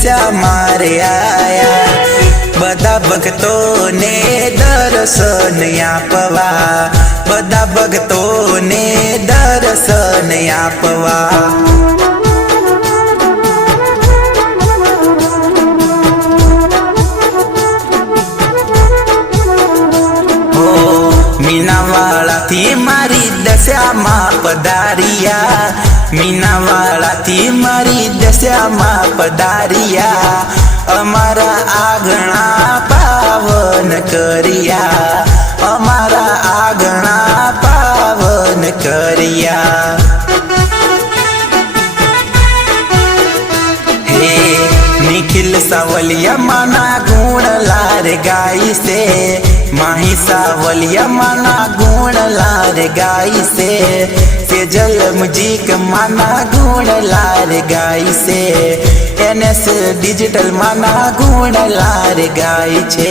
દશા મારે આયા બધા ભક્તોને દર્શન આપવા બધા ભક્તોને દર્શન આપવા મીનાવાળાથી મારી દશામાં પધારિયા મીનાવાળાથી મારી દશામાં પધારિયા અમારા આગણા પાવન કર્યા અમારા આગણા પાવન કર્યા હે નિખિલ સાવલિયા માના ગુણ લાર ગાઈ છે માહી સાવલિયા માના ગુણ લાર ગાઈ છે સેજલ મુજીક માના ગુણ લાર ગાઈ છે NS ડિજિટલ માના ગુણ લાર ગાય છે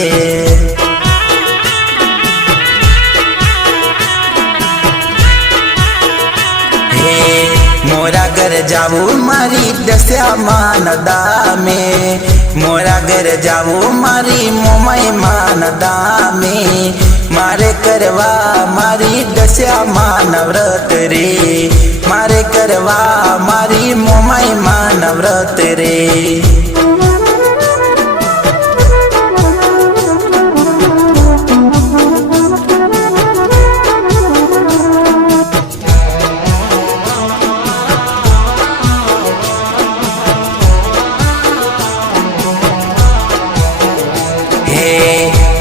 હે મોરા ઘર જાવું મારી દશામાં દામે મોરા ઘર જાવું મારી મોમાઈ માન દામે મારે કરવા મારી દશામાં વ્રત રે મારે કરવા મારી મોમાઈ માન વ્રત રે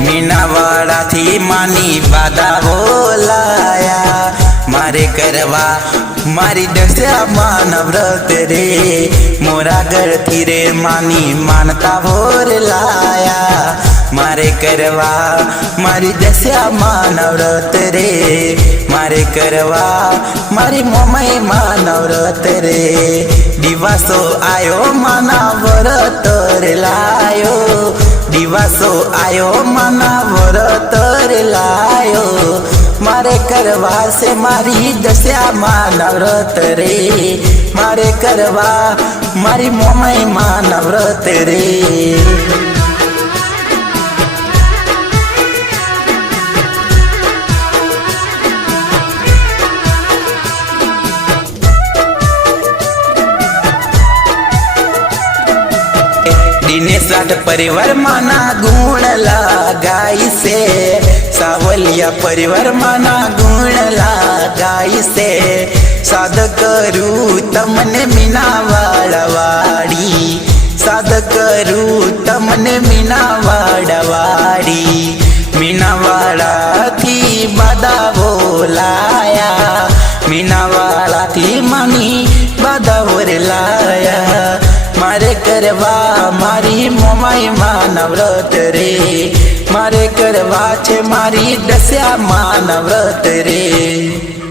મીનાવાળાથી માની બાધા બોલાયા મારે કરવા મારી દશામાં વ્રત રે મોરા ઘરથી રે માની માનતા ભોર લાયા મારે કરવા મારી દશામાં વ્રત રે મારે કરવા મારી મોમાઈ માન વ્રત રે દિવાસો આયો માના વ્રત રે લાયો દિવાસો આયો માના વ્રત રે લાયો મારે કરવા છે મારી દશામાં વ્રત રે મારે કરવા મારી મોમાઈ માન વ્રત રે દિનેશ રાઠ પરિવાર માના ગુણ લાગાઈ છે સાવલિયા પરિવાર માના ગુણ લાગાઈ છે સાદ કરું તમને મીનાવાળાવાળી સાદ કરું તમને મીનાવાળાવાળી મીનાવાળાથી બાધા બોલાયા મીનાવાળાથી માની બાધા બોલાયા મારે કરવા મારી મોમાઈ માન વ્રત રે મારે કરવા છે મારી દશામાં વ્રત રે